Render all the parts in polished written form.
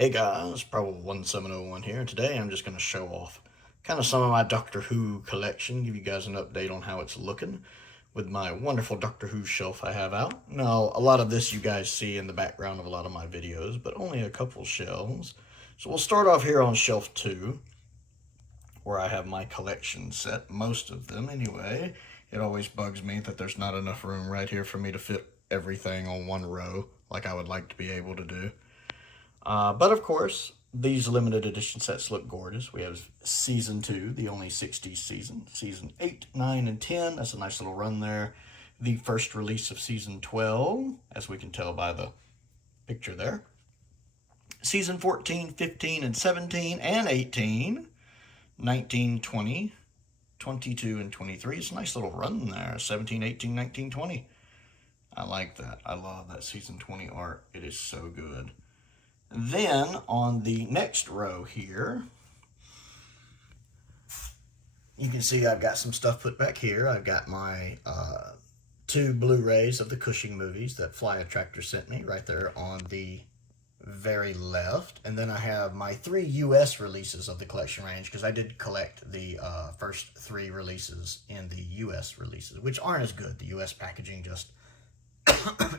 Hey guys, Prowl 1701 here, and today I'm just going to show off kind of some of my Doctor Who collection, give you guys an update on how it's looking with my wonderful Doctor Who shelf I have out. Now, a lot of this you guys see in the background of a lot of my videos, but only a couple shelves. So we'll start off here on shelf 2, where I have my collection set, most of them anyway. It always bugs me that there's not enough room right here for me to fit everything on one row like I would like to be able to do. But of course, these limited edition sets look gorgeous. We have Season 2, the only 60s season. Season 8, 9, and 10. That's a nice little run there. The first release of Season 12, as we can tell by the picture there. Season 14, 15, and 17, and 18. 19, 20, 22, and 23. It's a nice little run there. 17, 18, 19, 20. I like that. I love that Season 20 art. It is so good. Then, on the next row here, you can see I've got some stuff put back here. I've got my 2 Blu-rays of the Cushing movies that Flyattractor sent me right there on the very left. And then I have my 3 US releases of the collection range, because I did collect the first 3 releases in the US releases, which aren't as good. The US packaging just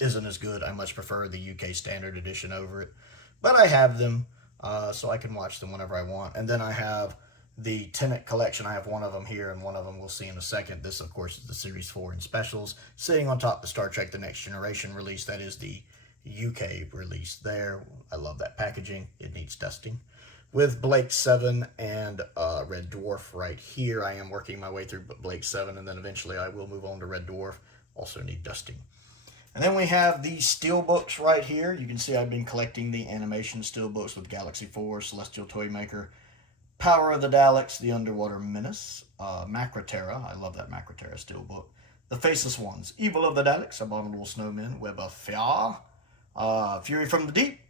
isn't as good. I much prefer the UK standard edition over it. But I have them, so I can watch them whenever I want. And then I have the Tenet collection. I have one of them here, and one of them we'll see in a second. This, of course, is the Series 4 in specials. Sitting on top, the Star Trek The Next Generation release. That is the UK release there. I love that packaging. It needs dusting. With Blake 7 and Red Dwarf right here. I am working my way through Blake 7, and then eventually I will move on to Red Dwarf. Also need dusting. And then we have the Steelbooks right here. You can see I've been collecting the animation Steelbooks with Galaxy 4, Celestial Toymaker, Power of the Daleks, The Underwater Menace, Macroterra. I love that Macroterra Steelbook. The Faceless Ones, Evil of the Daleks, Abominable Snowmen, Web of Fear, Fury from the Deep,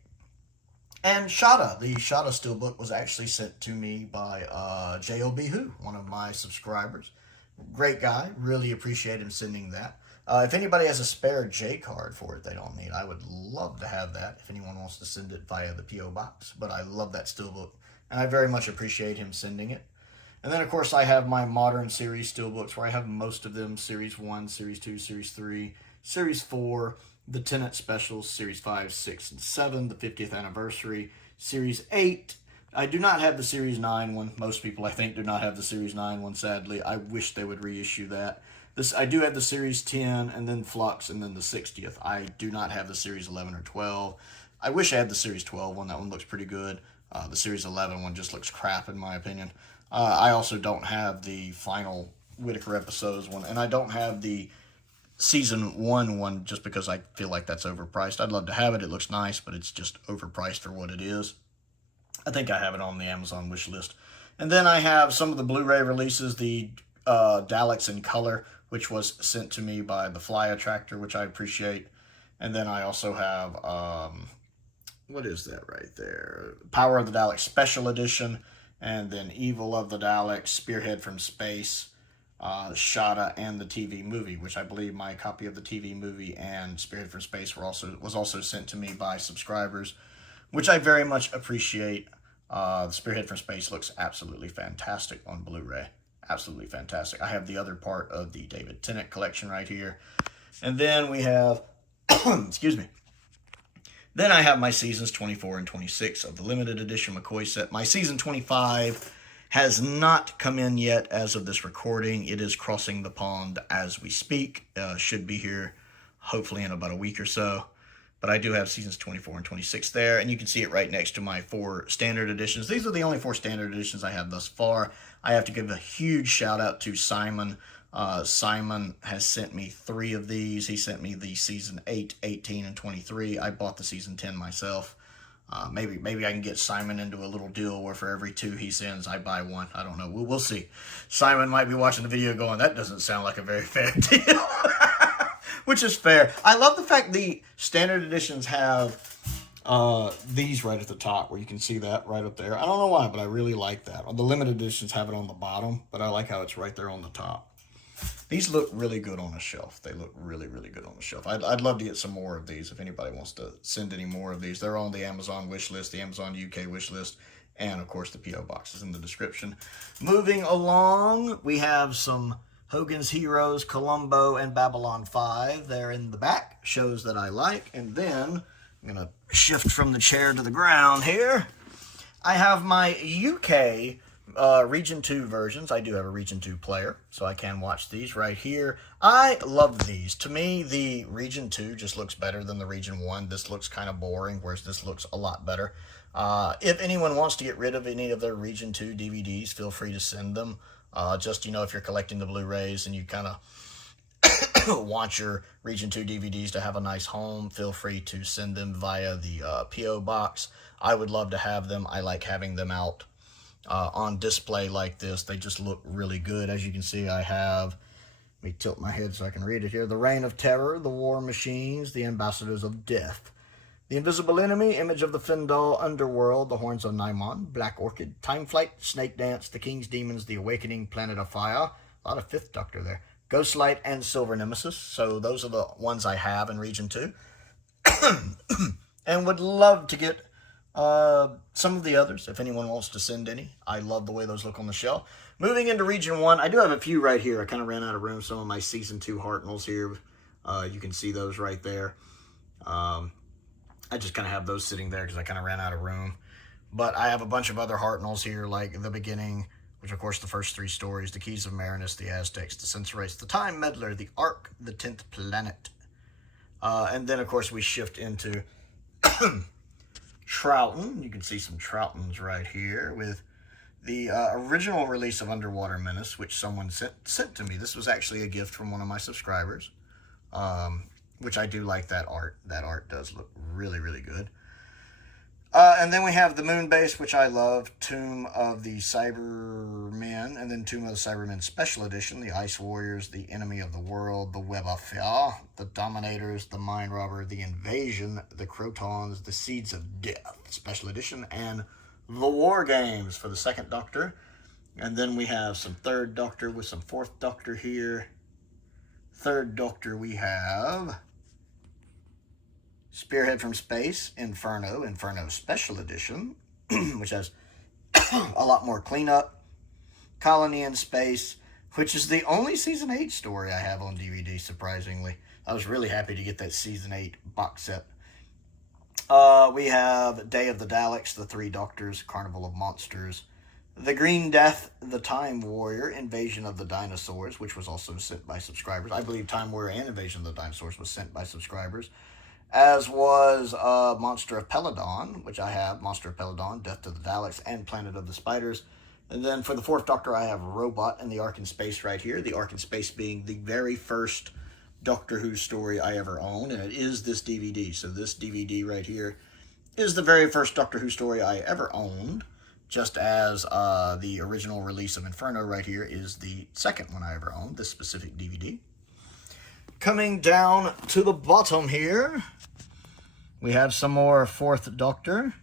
and Shada. The Shada Steelbook was actually sent to me by J.O.B. Who, one of my subscribers. Great guy. Really appreciate him sending that. If anybody has a spare J card for it they don't need, I would love to have that if anyone wants to send it via the P.O. Box. But I love that Steelbook, and I very much appreciate him sending it. And then, of course, I have my Modern Series Steelbooks, where I have most of them. Series 1, Series 2, Series 3, Series 4, the Tenet Specials, Series 5, 6, and 7, the 50th Anniversary, Series 8. I do not have the Series 9 one. Most people, I think, do not have the Series 9 one, sadly. I wish they would reissue that. I do have the Series 10, and then Flux, and then the 60th. I do not have the Series 11 or 12. I wish I had the Series 12 one. That one looks pretty good. The Series 11 one just looks crap, in my opinion. I also don't have the final Whittaker episodes one, and I don't have the Season 1 one just because I feel like that's overpriced. I'd love to have it. It looks nice, but it's just overpriced for what it is. I think I have it on the Amazon wish list. And then I have some of the Blu-ray releases, the Daleks in color, which was sent to me by the Flyattractor, which I appreciate. And then I also have, what is that right there? Power of the Daleks Special Edition, and then Evil of the Daleks, Spearhead from Space, Shada, and the TV movie, which I believe my copy of the TV movie and Spearhead from Space was also sent to me by subscribers, which I very much appreciate. The Spearhead from Space looks absolutely fantastic on Blu-ray. Absolutely fantastic. I have the other part of the David Tennant collection right here. And then we have, excuse me. Then I have my seasons 24 and 26 of the limited edition McCoy set. My season 25 has not come in yet as of this recording. It is crossing the pond as we speak. Should be here hopefully in about a week or so. But I do have seasons 24 and 26 there, and you can see it right next to my 4 standard editions. These are the only 4 standard editions I have thus far. I have to give a huge shout out to Simon. Simon has sent me 3 of these. He sent me the season 8, 18, and 23. I bought the season 10 myself. Maybe I can get Simon into a little deal where for every 2 he sends, I buy 1. I don't know. We'll see. Simon might be watching the video going, that doesn't sound like a very fair deal. Which is fair. I love the fact the standard editions have these right at the top, where you can see that right up there. I don't know why, but I really like that. The limited editions have it on the bottom, but I like how it's right there on the top. These look really good on a shelf. They look really, really good on the shelf. I'd love to get some more of these if anybody wants to send any more of these. They're on the Amazon wish list, the Amazon UK wish list, and of course the P.O. box is in the description. Moving along, we have some Hogan's Heroes, Columbo, and Babylon 5. They're in the back, shows that I like. And then, I'm going to shift from the chair to the ground here. I have my UK Region 2 versions. I do have a Region 2 player, so I can watch these right here. I love these. To me, the Region 2 just looks better than the Region 1. This looks kind of boring, whereas this looks a lot better. If anyone wants to get rid of any of their Region 2 DVDs, feel free to send them. Just, if you're collecting the Blu-rays and you kind of want your Region 2 DVDs to have a nice home, feel free to send them via the P.O. box. I would love to have them. I like having them out on display like this. They just look really good. As you can see, I have, let me tilt my head so I can read it here, The Reign of Terror, The War Machines, The Ambassadors of Death, The Invisible Enemy, Image of the Findal Underworld, The Horns of Naimon, Black Orchid, Time Flight, Snake Dance, The King's Demons, The Awakening, Planet of Fire, a lot of Fifth Doctor there, Ghostlight, and Silver Nemesis. So those are the ones I have in Region 2. And would love to get some of the others, if anyone wants to send any. I love the way those look on the shelf. Moving into Region 1, I do have a few right here. I kind of ran out of room. Some of my Season 2 Hartnells here. You can see those right there. I just kind of have those sitting there because I kind of ran out of room. But I have a bunch of other Hartnells here, like The Beginning, which of course the first 3 stories, The Keys of Marinus, The Aztecs, The Censorites, The Time Meddler, The Ark, The 10th Planet. And then of course we shift into Troughton. You can see some Troughtons right here with the original release of Underwater Menace, which someone sent to me. This was actually a gift from one of my subscribers, which I do like that art. That art does look really, really good. And then we have the Moon Base, which I love, Tomb of the Cybermen, and then Tomb of the Cybermen Special Edition, the Ice Warriors, the Enemy of the World, the Web of Fear, the Dominators, the Mind Robber, the Invasion, the Crotons, the Seeds of Death Special Edition, and the War Games for the 2nd Doctor. And then we have some 3rd Doctor with some 4th Doctor here. 3rd Doctor we have Spearhead from Space, Inferno Special Edition, which has a lot more cleanup. Colony in Space, which is the only Season 8 story I have on DVD, surprisingly. I was really happy to get that Season 8 box set. We have Day of the Daleks, The 3 Doctors, Carnival of Monsters, The Green Death, The Time Warrior, Invasion of the Dinosaurs, which was also sent by subscribers. I believe Time Warrior and Invasion of the Dinosaurs was sent by subscribers. As was Monster of Peladon, which I have, Monster of Peladon, Death to the Daleks, and Planet of the Spiders. And then for the 4th Doctor, I have Robot and the Ark in Space right here. The Ark in Space being the very first Doctor Who story I ever owned, and it is this DVD. So this DVD right here is the very first Doctor Who story I ever owned, just as the original release of Inferno right here is the 2nd one I ever owned, this specific DVD. Coming down to the bottom here, we have some more 4th Doctor.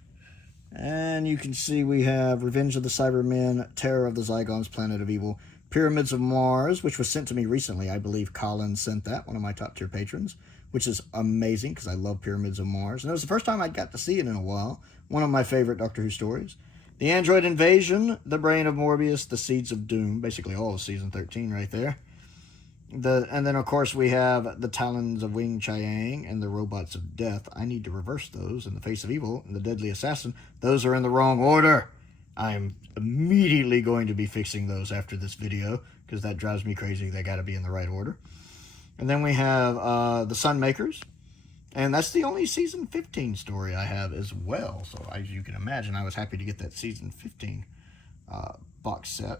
And you can see we have Revenge of the Cybermen, Terror of the Zygons, Planet of Evil, Pyramids of Mars, which was sent to me recently. I believe Colin sent that, one of my top tier patrons, which is amazing because I love Pyramids of Mars. And it was the first time I got to see it in a while. One of my favorite Doctor Who stories. The Android Invasion, The Brain of Morbius, The Seeds of Doom, basically all of Season 13 right there. And then, of course, we have The Talons of Wing Chiang and The Robots of Death. I need to reverse those. In the Face of Evil and The Deadly Assassin. Those are in the wrong order. I'm immediately going to be fixing those after this video because that drives me crazy. They got to be in the right order. And then we have The Sunmakers. And that's the only Season 15 story I have as well. So as you can imagine, I was happy to get that Season 15 box set.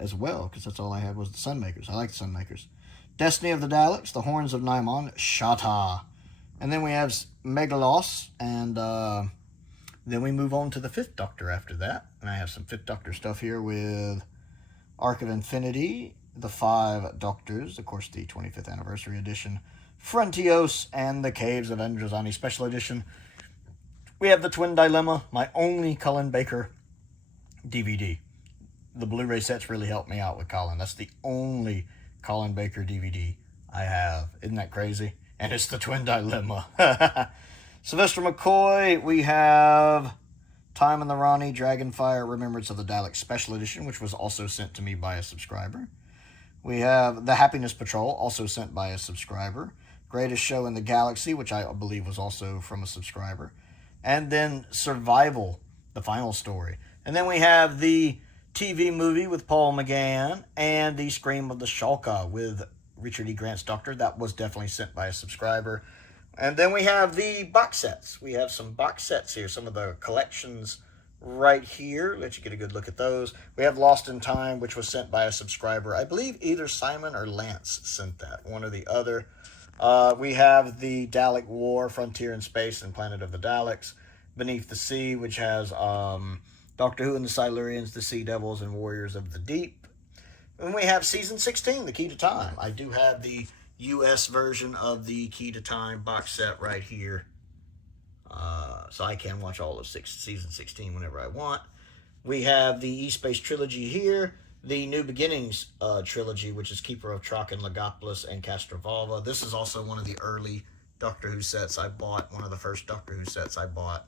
As well, because that's all I had was the Sunmakers. I like the Sunmakers. Destiny of the Daleks, The Horns of Naimon, Shata. And then we have Megalos, and then we move on to the 5th Doctor after that. And I have some 5th Doctor stuff here with Arc of Infinity, The 5 Doctors, of course the 25th Anniversary Edition, Frontios, and The Caves of Androzani Special Edition. We have The Twin Dilemma, my only Cullen Baker DVD. the Blu-ray sets really helped me out with Colin. That's the only Colin Baker DVD I have. Isn't that crazy? And it's the Twin Dilemma. Sylvester McCoy, we have Time and the Ronnie, Dragonfire, Remembrance of the Daleks Special Edition, which was also sent to me by a subscriber. We have The Happiness Patrol, also sent by a subscriber. Greatest Show in the Galaxy, which I believe was also from a subscriber. And then Survival, the final story. And then we have the TV movie with Paul McGann and the Scream of the Shulka with Richard E. Grant's Doctor. That was definitely sent by a subscriber. And then we have the box sets. We have some box sets here, some of the collections right here. Let you get a good look at those. We have Lost in Time, which was sent by a subscriber. I believe either Simon or Lance sent that, one or the other. We have the Dalek War, Frontier in Space and Planet of the Daleks. Beneath the Sea, which has Doctor Who and the Silurians, the Sea Devils, and Warriors of the Deep. And we have Season 16, The Key to Time. I do have the US version of the Key to Time box set right here. So I can watch all of Season 16 whenever I want. We have the E-Space Trilogy here. The New Beginnings trilogy, which is Keeper of Traken, Legopolis, and Castrovalva. This is also one of the early Doctor Who sets I bought. One of the first Doctor Who sets I bought.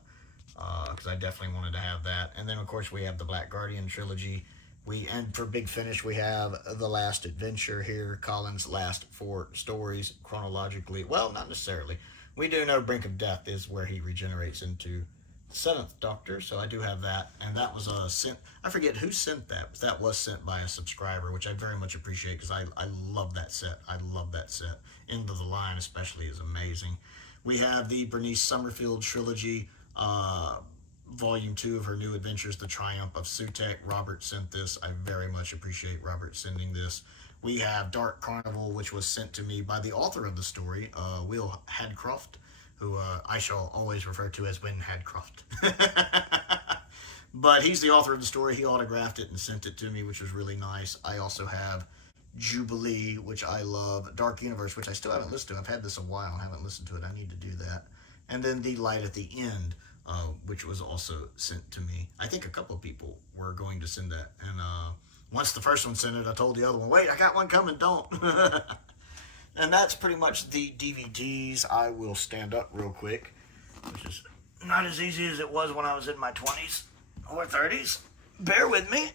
Because I definitely wanted to have that. And then, of course, we have the Black Guardian trilogy. And for Big Finish, we have The Last Adventure here. Colin's last 4 stories chronologically. Well, not necessarily. We do know Brink of Death is where he regenerates into the 7th Doctor. So I do have that. And that was sent. I forget who sent that. But that was sent by a subscriber, which I very much appreciate because I love that set. I love that set. End of the Line especially is amazing. We have the Bernice Summerfield trilogy. Volume 2 of her New Adventures, The Triumph of Sutekh. Robert sent this. I very much appreciate Robert sending this. We have Dark Carnival, which was sent to me by the author of the story, Will Hadcroft, who I shall always refer to as Win Hadcroft. But he's the author of the story. He autographed it and sent it to me, which was really nice. I also have Jubilee, which I love. Dark Universe, which I still haven't listened to. I've had this a while and haven't listened to it. I need to do that. And then The Light at the End, which was also sent to me. I think a couple of people were going to send that. And once the first one sent it, I told the other one, wait, I got one coming, don't. And that's pretty much the DVDs. I will stand up real quick, which is not as easy as it was when I was in my 20s or 30s. Bear with me.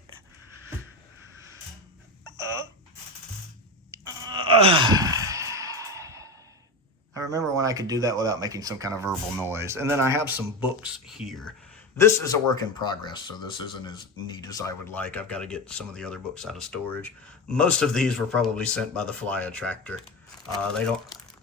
I remember when I could do that without making some kind of verbal noise. And then I have some books here. This is a work in progress, so this isn't as neat as I would like. I've got to get some of the other books out of storage. Most of these were probably sent by the Flyattractor. I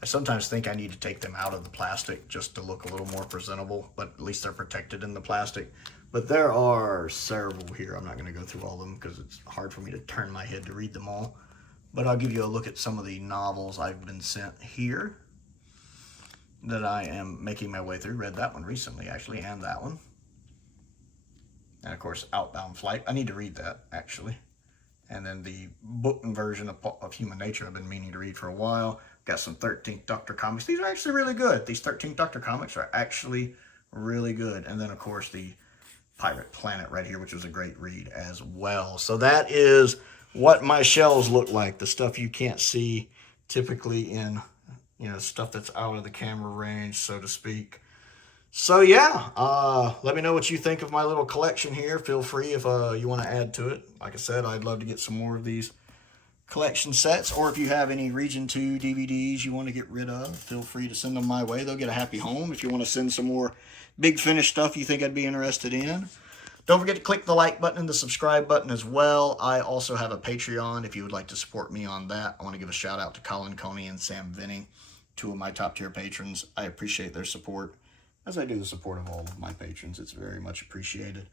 sometimes think I need to take them out of the plastic just to look a little more presentable, but at least they're protected in the plastic. But there are several here. I'm not going to go through all of them because it's hard for me to turn my head to read them all. But I'll give you a look at some of the novels I've been sent here that I am making my way through. Read that one recently, actually, and that one. And, of course, Outbound Flight. I need to read that, actually. And then the book version of Human Nature I've been meaning to read for a while. Got some 13th Doctor comics. These are actually really good. These 13th Doctor comics are actually really good. And then, of course, the Pirate Planet right here, which was a great read as well. So that is what my shelves look like. The stuff you can't see typically in, stuff that's out of the camera range, so to speak. So yeah, let me know what you think of my little collection here. Feel free if you want to add to it. Like I said, I'd love to get some more of these collection sets, or if you have any Region 2 DVDs you want to get rid of, feel free to send them my way. They'll get a happy home. If you want to send some more Big Finish stuff you think I'd be interested in, don't forget to click the like button and the subscribe button as well. I also have a Patreon if you would like to support me on that. I want to give a shout out to Colin Coney and Sam Venning, 2 of my top tier patrons. I appreciate their support, as I do the support of all of my patrons. It's very much appreciated.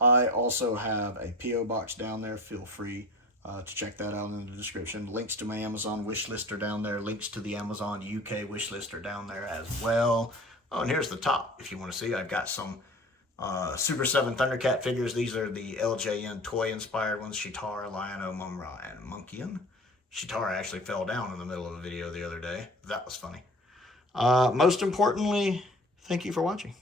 I also have a P.O. box down there. Feel free to check that out in the description. Links to my Amazon wish list are down there. Links to the Amazon UK wish list are down there as well. Oh, and here's the top. If you want to see, I've got some Super 7 Thundercat figures. These are the LJN toy-inspired ones. Chitara, Lion-O, Mumra, and Monkeyan. Chitara actually fell down in the middle of a video the other day. That was funny. Most importantly, thank you for watching.